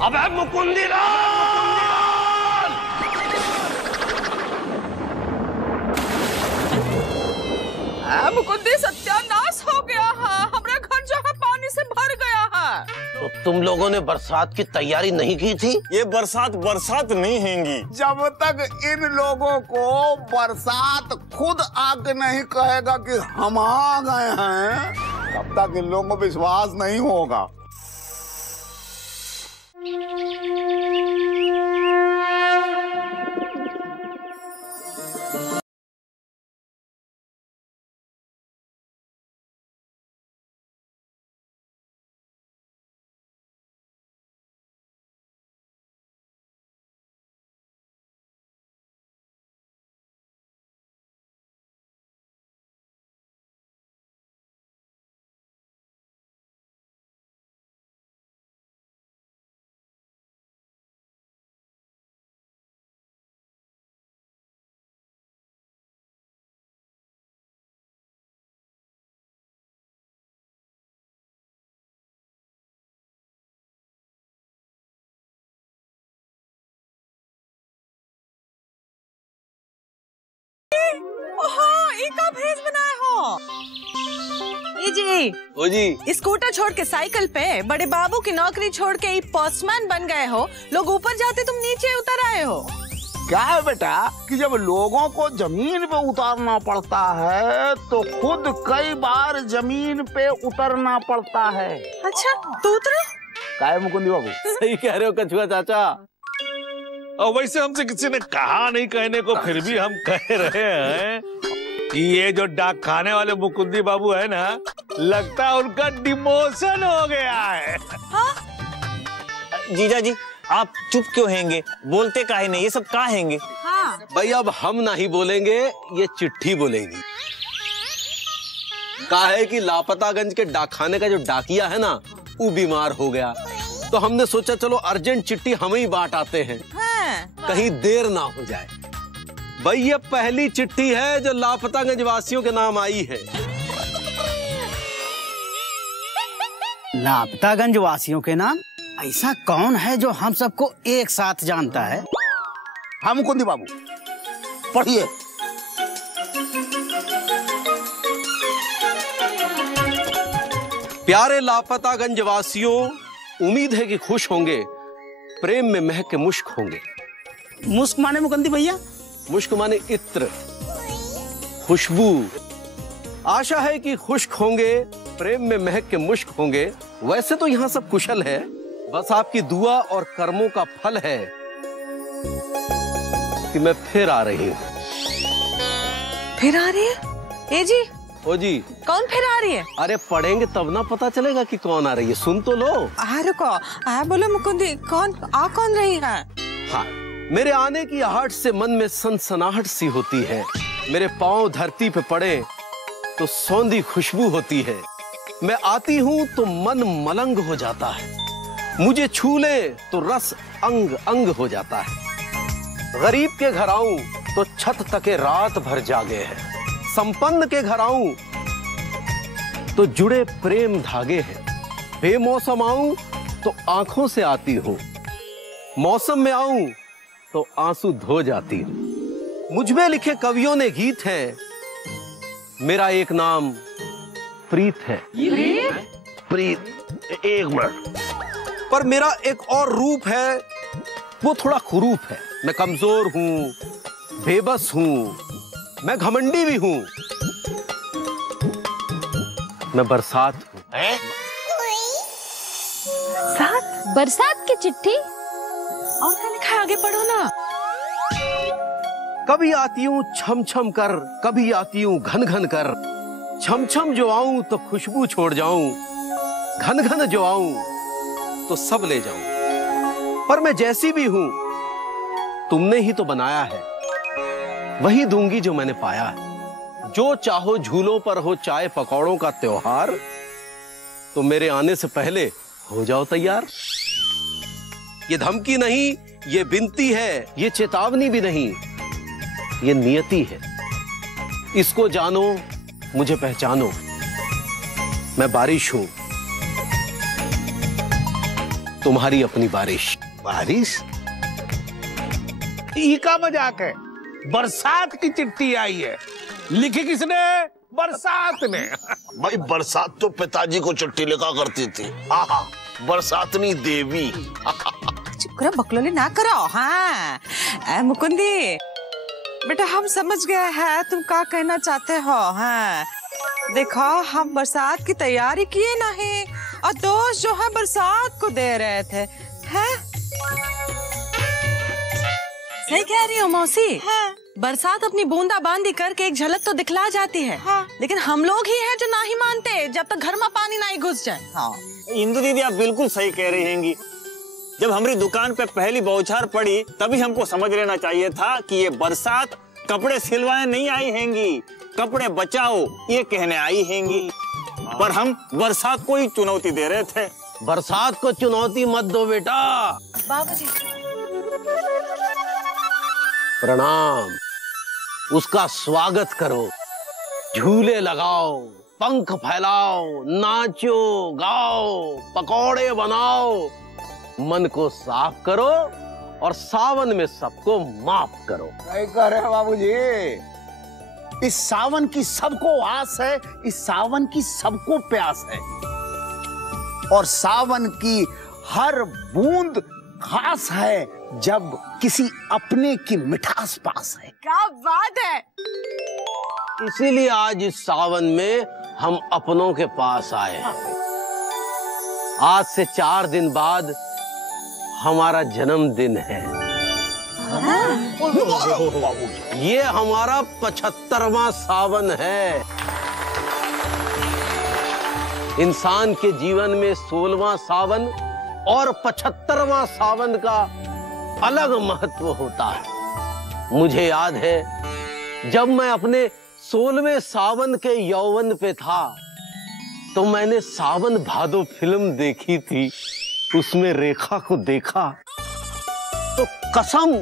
अबे मुकुंदी लाल! मुकुंदी सत्यानाश हो गया है, हमारा घर जो है पानी से भर गया है। तो तुम लोगों ने बरसात की तैयारी नहीं की थी? ये बरसात नहीं हैंगी जब तक इन लोगों को बरसात खुद आके नहीं कहेगा कि हम आ गए हैं, तब तक इन लोगों को विश्वास नहीं होगा। भेज बनाए हो जी। ओ जी, स्कूटर छोड़ के साइकिल पे बड़े बाबू की नौकरी छोड़ के पोस्टमैन बन गए हो। लोग ऊपर जाते तुम नीचे उतर आए हो। क्या है बेटा कि जब लोगों को जमीन पे उतारना पड़ता है तो खुद कई बार जमीन पे उतरना पड़ता है। अच्छा तो उतरो। क्या है मुकुंदी बाबू? सही कह रहे हो कछुआ चाचा। और वैसे हमसे किसी ने कहा नहीं कहने को, फिर भी हम कह रहे हैं कि ये जो डाक खाने वाले मुकुंदी बाबू है ना, लगता है उनका डिमोशन हो गया है। हाँ? जीजा जी आप चुप क्यों हैंगे, बोलते काहे नहीं, ये सब का हैंगे? हाँ। भाई अब हम नहीं बोलेंगे, ये चिट्ठी बोलेगी। कहा है कि लापतागंज के डाकखाने का जो डाकिया है ना, वो बीमार हो गया, तो हमने सोचा चलो अर्जेंट चिट्ठी हम ही बांट आते हैं। हाँ। कहीं देर ना हो जाए। भाई ये पहली चिट्ठी है जो लापतागंज वासियों के नाम आई है। लापतागंज वासियों के नाम? ऐसा कौन है जो हम सबको एक साथ जानता है? हाँ मुकुंदी बाबू पढ़िए। प्यारे लापतागंज वासियों, उम्मीद है कि खुश होंगे, प्रेम में महक के मुश्क होंगे। मुश्क माने मुकुंदी भैया? मुश्क माने इत्र, खुशबू। आशा है कि खुश्क होंगे, प्रेम में महक के मुश्क होंगे। वैसे तो यहाँ सब कुशल है, बस आपकी दुआ और कर्मों का फल है कि मैं फिर आ रही हूँ। फिर आ रही है? ए जी। ओ जी। कौन फिर आ रही है? अरे पढ़ेंगे तब ना पता चलेगा कि कौन आ रही है, सुन तो लो। रुको, बोलो मुकुंदी, कौन रही है? हाँ, मेरे आने की आहट से मन में सनसनाहट सी होती है। मेरे पांव धरती पे पड़े तो सौंधी खुशबू होती है। मैं आती हूँ तो मन मलंग हो जाता है। मुझे छू ले तो रस अंग अंग हो जाता है। गरीब के घर आऊं तो छत तके रात भर जागे हैं। संपन्न के घर आऊं तो जुड़े प्रेम धागे हैं। बेमौसम आऊं तो आंखों से आती हूँ, मौसम में आऊं तो आंसू धो जाती हूँ। मुझ में लिखे कवियों ने गीत हैं, मेरा एक नाम प्रीत है। प्रीत? एक मिनट। पर मेरा एक और रूप है, वो थोड़ा कुरूप है। मैं कमजोर हूँ, बेबस हूँ, मैं घमंडी भी हूँ। मैं बरसात हूँ। बरसात की चिट्ठी? और क्या लिखा है, आगे पढ़ो ना। कभी आती हूँ छम छम कर, कभी आती हूँ घन घन कर। छम छम जो आऊं तो खुशबू छोड़ जाऊं, घन घन जो आऊं तो सब ले जाऊं। पर मैं जैसी भी हूं, तुमने ही तो बनाया है, वही दूंगी जो मैंने पाया है। जो चाहो झूलों पर हो चाय पकौड़ों का त्योहार, तो मेरे आने से पहले हो जाओ तैयार। ये धमकी नहीं, ये विनती है, ये चेतावनी भी नहीं, ये नियति है। इसको जानो, मुझे पहचानो। मैं बारिश हूं, तुम्हारी अपनी बारिश। बारिश? ये का मजाक है? बरसात की चिट्ठी आई है। लिखी किसने? बरसात ने। भाई बरसात तो पिताजी को चिट्ठी लिखा करती थी। आहा, बरसातनी देवी। चुप करो, बकलोली ना करो। हाँ मुकुंदी बेटा, हम समझ गए हैं तुम क्या कहना चाहते हो। हाँ देखो, हम बरसात की तैयारी किए नहीं और दोष जो है बरसात को दे रहे थे। हैं? सही कह रही हो मौसी। हाँ। बरसात अपनी बूंदा बांदी करके एक झलक तो दिखला जाती है। हाँ। लेकिन हम लोग ही हैं जो ना ही मानते जब तक घर में पानी नहीं घुस जाए। हाँ। इंदु दीदी आप बिल्कुल सही कह रही हैंगी। जब हमारी दुकान पे पहली बौछार पड़ी तभी हमको समझ लेना चाहिए था कि ये बरसात कपड़े सिलवाए नहीं आई हैंगी, कपड़े बचाओ ये कहने आई हैंगी। पर हम बरसात को ही चुनौती दे रहे थे। बरसात को चुनौती मत दो बेटा। बाबूजी प्रणाम। उसका स्वागत करो, झूले लगाओ, पंख फैलाओ, नाचो गाओ, पकौड़े बनाओ, मन को साफ करो और सावन में सबको माफ करो। सही कह रहे हैं बाबूजी। इस सावन की सबको आस है, इस सावन की सबको प्यास है और सावन की हर बूंद खास है जब किसी अपने की मिठास पास है। क्या बात है। इसीलिए आज इस सावन में हम अपनों के पास आए हैं। आज से 4 दिन बाद हमारा जन्मदिन है। ये हमारा 75वां सावन है। इंसान के जीवन में 16वां सावन और 75वां सावन का अलग महत्व होता है। मुझे याद है जब मैं अपने 16वें सावन के यौवन पे था तो मैंने सावन भादो फिल्म देखी थी। उसमें रेखा को देखा तो कसम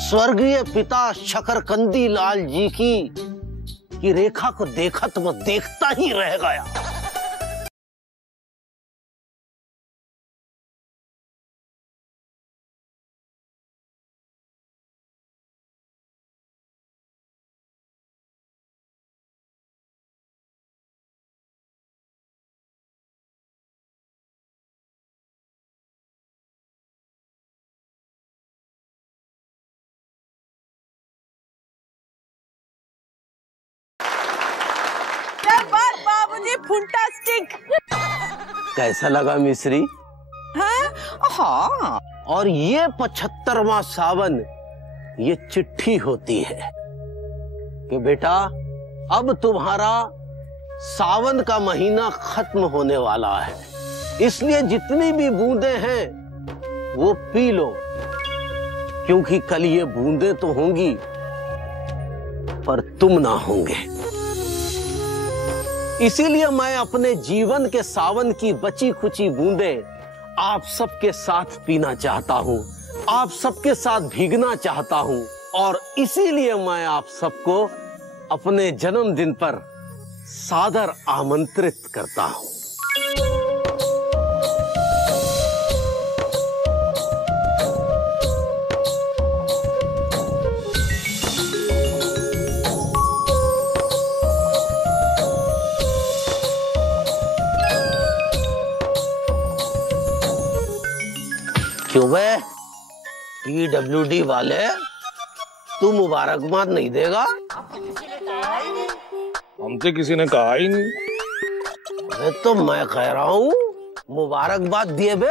स्वर्गीय पिता शकरकंदी लाल जी की रेखा को देखा तो वो देखता ही रह गया। फंटास्टिक। कैसा लगा मिश्री? हाँ। और ये 75वां सावन ये चिट्ठी होती है कि बेटा अब तुम्हारा सावन का महीना खत्म होने वाला है, इसलिए जितनी भी बूंदें हैं वो पी लो, क्योंकि कल ये बूंदें तो होंगी पर तुम ना होंगे। इसीलिए मैं अपने जीवन के सावन की बची खुची बूंदें आप सबके साथ पीना चाहता हूं, आप सबके साथ भीगना चाहता हूं और इसीलिए मैं आप सबको अपने जन्मदिन पर सादर आमंत्रित करता हूं। क्यों बे PWD वाले, तू मुबारकबाद नहीं देगा? हमसे किसी ने कहा ही नहीं। अरे तो मैं कह रहा हूँ मुबारकबाद दिए बे।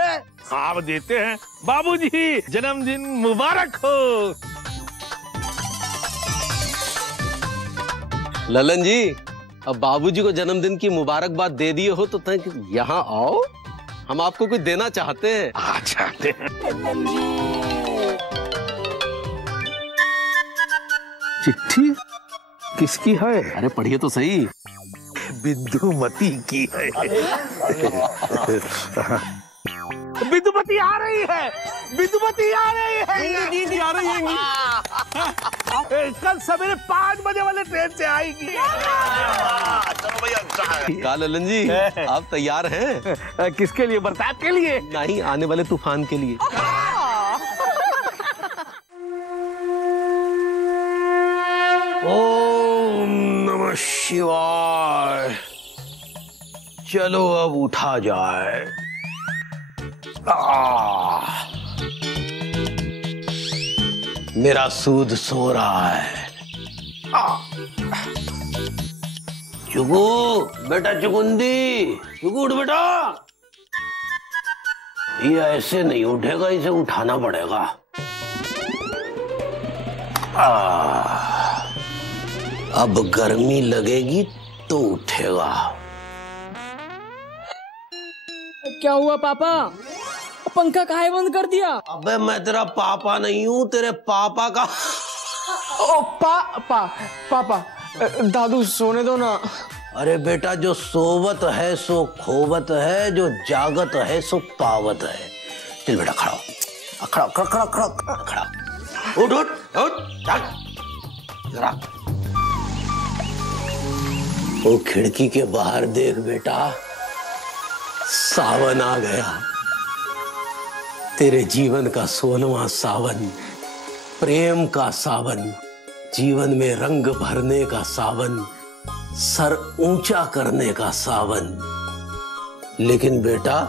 आप देते हैं। बाबूजी जन्मदिन मुबारक हो। ललन जी, अब बाबूजी को जन्मदिन की मुबारकबाद दे दिए हो तो यहाँ आओ, हम आपको कुछ देना चाहते हैं। चाहते हैं। चिट्ठी किसकी है? अरे पढ़िए तो सही। बिंदुमती की है। बिंदुमती दीदी आ रही है, विदुमती आ रही है, दीदी आ रही है। कल सवेरे 5 बजे वाले ट्रेन से आएगी। चलो भैया, अच्छा है। का ललन जी, आप तैयार हैं? किसके लिए? बरसात के लिए? नहीं, आने वाले तूफान के लिए। ओम नमः शिवाय। चलो अब उठा जाए। मेरा सूद सो रहा है। चुगू बेटा, चुकुंदी, चुगू उठ बेटा। ये ऐसे नहीं उठेगा, इसे उठाना पड़ेगा। अब गर्मी लगेगी तो उठेगा। क्या हुआ पापा? पंखा काहे बंद कर दिया? अबे मैं तेरा पापा नहीं हूँ, तेरे पापा का। ओ पापा, दादू सोने दो ना। अरे बेटा, जो सोवत है सो खोवत है, जो जागत है सो पावत है। चल बेटा, खड़ा हो। खड़ा खड़ा खड़ा खड़ा खड़ा। उठ उठ उठ, जाग जरा। वो खिड़की के बाहर देख बेटा, सावन आ गया। तेरे जीवन का 16वां सावन, प्रेम का सावन, जीवन में रंग भरने का सावन, सर ऊंचा करने का सावन। लेकिन बेटा,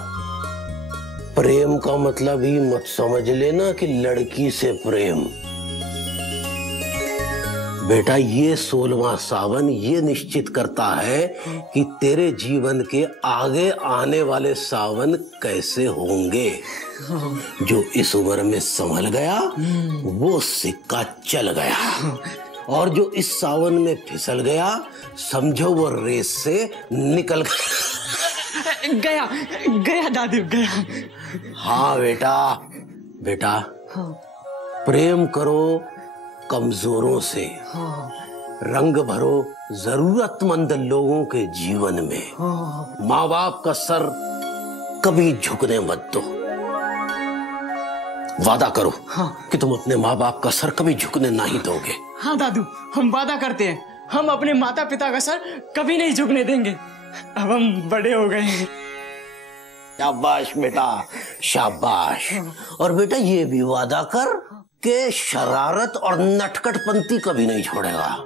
प्रेम का मतलब ही मत समझ लेना कि लड़की से प्रेम। बेटा, ये 16वां सावन ये निश्चित करता है कि तेरे जीवन के आगे आने वाले सावन कैसे होंगे। जो इस उम्र में संभल गया वो सिक्का चल गया, और जो इस सावन में फिसल गया समझो वो रेस से निकल गया। गया दादू, गया। हाँ बेटा, बेटा प्रेम करो कमजोरों से, रंग भरो जरूरतमंद लोगों के जीवन में। माँ बाप का सर कभी झुकने मत दो। वादा करो कि तुम अपने माँ बाप का सर कभी झुकने नहीं दोगे। हाँ दादू, हम वादा करते हैं, हम अपने माता पिता का सर कभी नहीं झुकने देंगे। अब हम बड़े हो गए हैं। शाबाश बेटा, शाबाश। और बेटा, ये भी वादा कर कि शरारत और नटखटपंती कभी नहीं छोड़ेगा।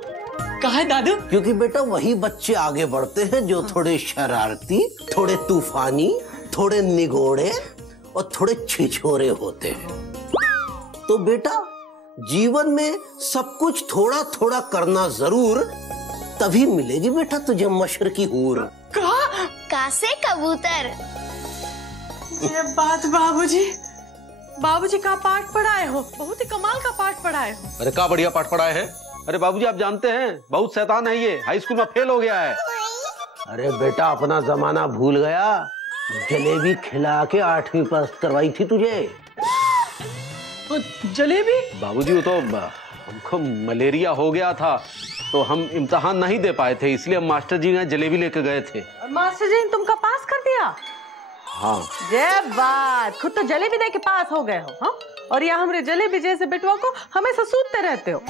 कहा है दादू? क्योंकि बेटा, वही बच्चे आगे बढ़ते हैं जो थोड़े शरारती, थोड़े तूफानी, थोड़े निगोड़े और थोड़े छिछोरे होते हैं। तो बेटा, जीवन में सब कुछ थोड़ा थोड़ा करना जरूर, तभी मिलेगी बेटा तुझे मशर की हूर। का से कबूतर। ये बात बाबूजी का पाठ पढ़ाए हो, बहुत ही कमाल का पाठ पढ़ाए हो। अरे का बढ़िया पाठ पढ़ाए हैं। अरे बाबूजी, आप जानते हैं बहुत शैतान है ये, हाई स्कूल में फेल हो गया है। अरे बेटा, अपना जमाना भूल गया, जलेबी खिला के 8वीं पास करवाई थी तुझे। जलेबी? बाबूजी, वो तो हमको मलेरिया हो गया था तो हम इम्तिहान नहीं दे पाए थे, इसलिए हम मास्टर जी ने जलेबी लेके गए थे। मास्टर जी ने तुमका पास कर दिया? हाँ। ये बात, खुद तो जलेबी दे के पास हो गए हो। हाँ? और यहाँ हमारे जलेबी जैसे बेटवा को हमेशा सूदते रहते हो।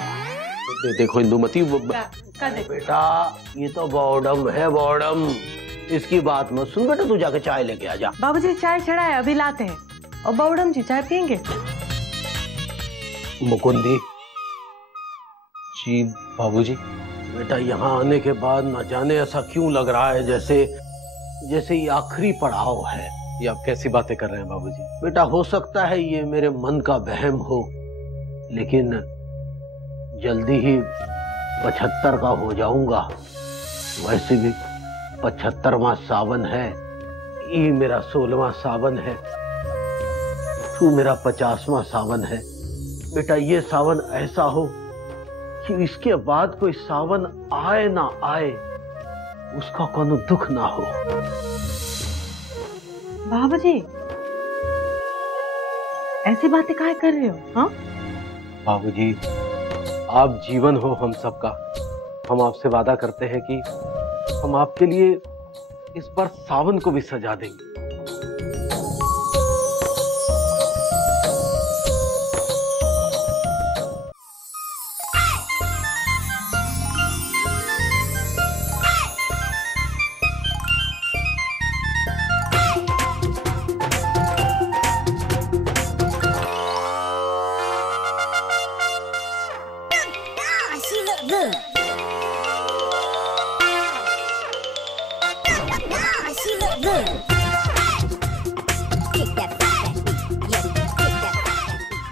देखो इंदुमती, बेटा ये तो बॉर्डम है, बॉर्डम। इसकी बात मत सुन बेटा, तू जाके चाय लेके आ जा। बाबूजी चाय चढ़ा है, अभी लाते हैं। और बॉर्डम जी चाय पियेंगे? मुकुंदी जी। बाबूजी, बेटा यहाँ आने के बाद न जाने ऐसा क्यों लग रहा है जैसे ये आखिरी पड़ाव है। ये आप कैसी बातें कर रहे हैं बाबूजी? बेटा, हो सकता है ये मेरे मन का वहम हो, लेकिन जल्दी ही 75 का हो जाऊंगा। वैसे भी 75वां सावन है, ये मेरा 16वां सावन है, तू मेरा 50वां सावन है। बेटा, ये सावन ऐसा हो कि इसके बाद कोई सावन आए ना आए उसका कोनो दुख ना हो। बाबूजी, ऐसी बातें काहे कर रहे हो? हाँ बाबूजी, आप जीवन हो हम सबका। हम आपसे वादा करते हैं कि हम आपके लिए इस बार सावन को भी सजा देंगे।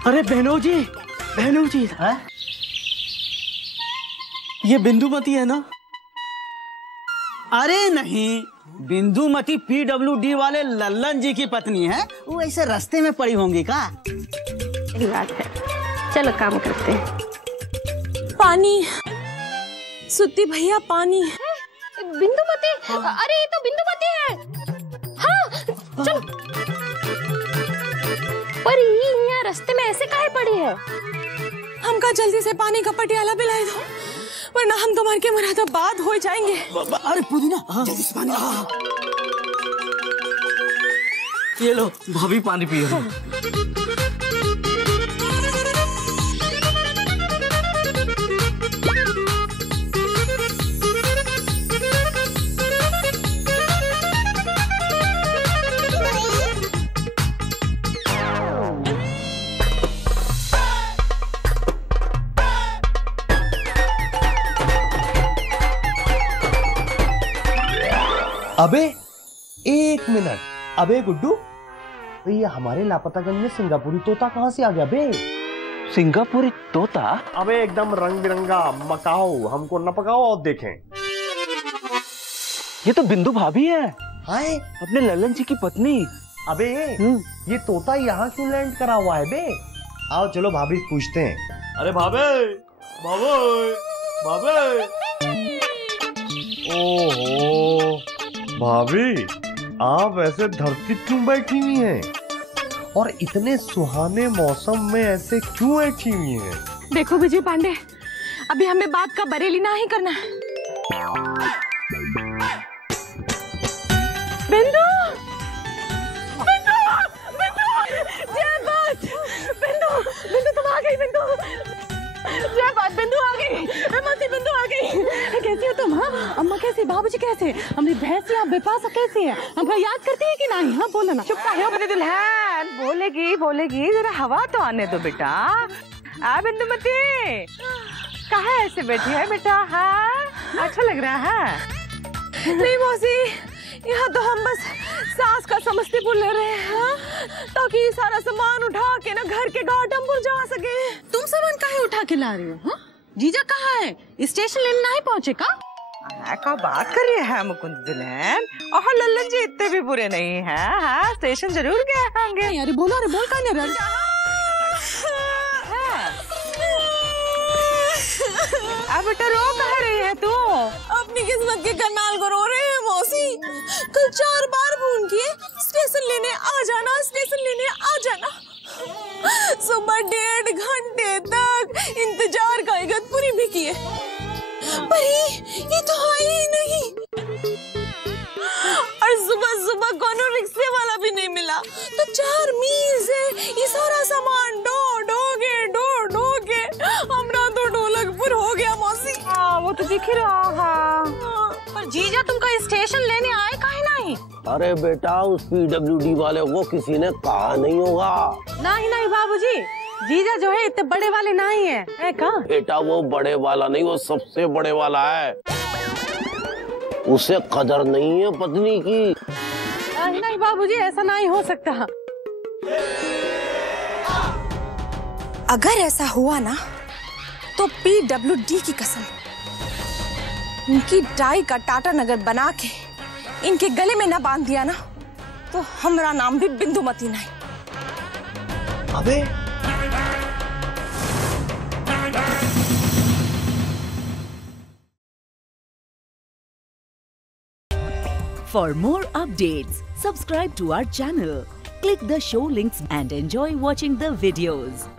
अरे बहनों जी है? ये बिंदुमती है ना? अरे नहीं, बिंदुमती PWD वाले लल्लन जी की पत्नी है। वो ऐसे रास्ते में पड़ी होंगी का? सही बात है, चलो काम करते हैं। पानी, सुत्ती भैया पानी। बिंदुमती, अरे ये तो बिंदुमती है। हाँ चलो। पर ये यहाँ रास्ते में ऐसे काहे पड़ी है? हमका जल्दी से पानी का पटियाला पिलाई दो, वरना हम तो मर के मुरादाबाद हो जाएंगे। अरे पुदीना, जल्दी से पानी। ये लो भाभी पानी पियो। अबे एक मिनट, अबे गुड्डू, ये हमारे लापतागंज में सिंगापुरी तोता कहाँ से आ गया बे? सिंगापुरी तोता? अबे एकदम रंग बिरंगा, मकाओ, हमको न पकाओ और देखें। ये तो बिंदु भाभी है। हाय, अपने लल्लन जी की पत्नी। अबे ये तोता यहाँ क्यों लैंड करा हुआ है बे? आओ चलो भाभी पूछते हैं। अरे भाभी, भाभी, भाभी। ओहो भाभी, आप ऐसे धरती क्यों बैठी हुई हैं? और इतने सुहाने मौसम में ऐसे क्यों बैठी हुई हैं? देखो विजय पांडे, अभी हमें बात का बरेली ना ही करना है। बिंदु, बिंदु, बिंदु, जय बात, बिंदु, बिंदु तुम आ गई बिंदु, जय बात, बिंदु आ गई, मती बिंदु आ गई। कैसी हो तुम? हाँ, अम्मा कैसी, बाबूजी कैसे, हमारी भैंसिया बेपासा कैसी है, हमको याद करती है कि नहीं? हाँ बोलो ना। चुप रहो अपनी दुल्हन, बोलेगी बोलेगी, जरा हवा तो आने दो बेटा। आ बिंदुमती, कहाँ ऐसे बैठी है बेटा? हाँ अच्छा लग रहा है। नहीं मौसी, यहाँ तो हम बस सास का समस्तीपुर ले रहे हैं, ताकि सारा सामान उठा के ना घर के घाटमपुर जा सके। तुम सामान काहे उठा के ला रही हो? हाँ? जीजा कहाँ है? स्टेशन लेने नहीं पहुँचे का? क्या बात कर रही है मुकुंद दुल्हन? और लल्लन जी इतने भी बुरे नहीं हैं। हाँ स्टेशन जरूर गए होंगे। अरे बोलो, अरे बोल का नहीं अब बेटा रो कह रही है तू? अपनी किस्मत के करनाल को रो रहे हैं मौसी। कल 4 बार फोन किए, स्टेशन लेने आ जाना, स्टेशन लेने आ जाना। सुबह 1.5 घंटे तक इंतजार का इगतपुरी भी किए, पर ये तो आई ही नहीं। और सुबह सुबह कोनो रिक्शे वाला भी नहीं मिला, तो 4 मील से ये सारा सामान ढो ढो के हमरा तो ढोलकपुर हो गया मौसी। हाँ वो तो दिख ही रहा है। पर जीजा तुमका स्टेशन लेने आए काहे नहीं? अरे बेटा, उस PWD वाले को किसी ने कहा नहीं होगा। नहीं बाबूजी, जीजा जो है इतने बड़े वाले नहीं है का? बेटा वो बड़े वाला नहीं, वो सबसे बड़े वाला है। उसे कदर नहीं है पत्नी की। नहीं बाबूजी, ऐसा नहीं हो सकता। अगर ऐसा हुआ ना, तो PWD की कसम, उनकी डाई का टाटा नगर बना के इनके गले में ना बांध दिया ना, तो हमारा नाम भी बिंदुमती नहीं। अबे For more updates, subscribe to our channel, click the show links and enjoy watching the videos.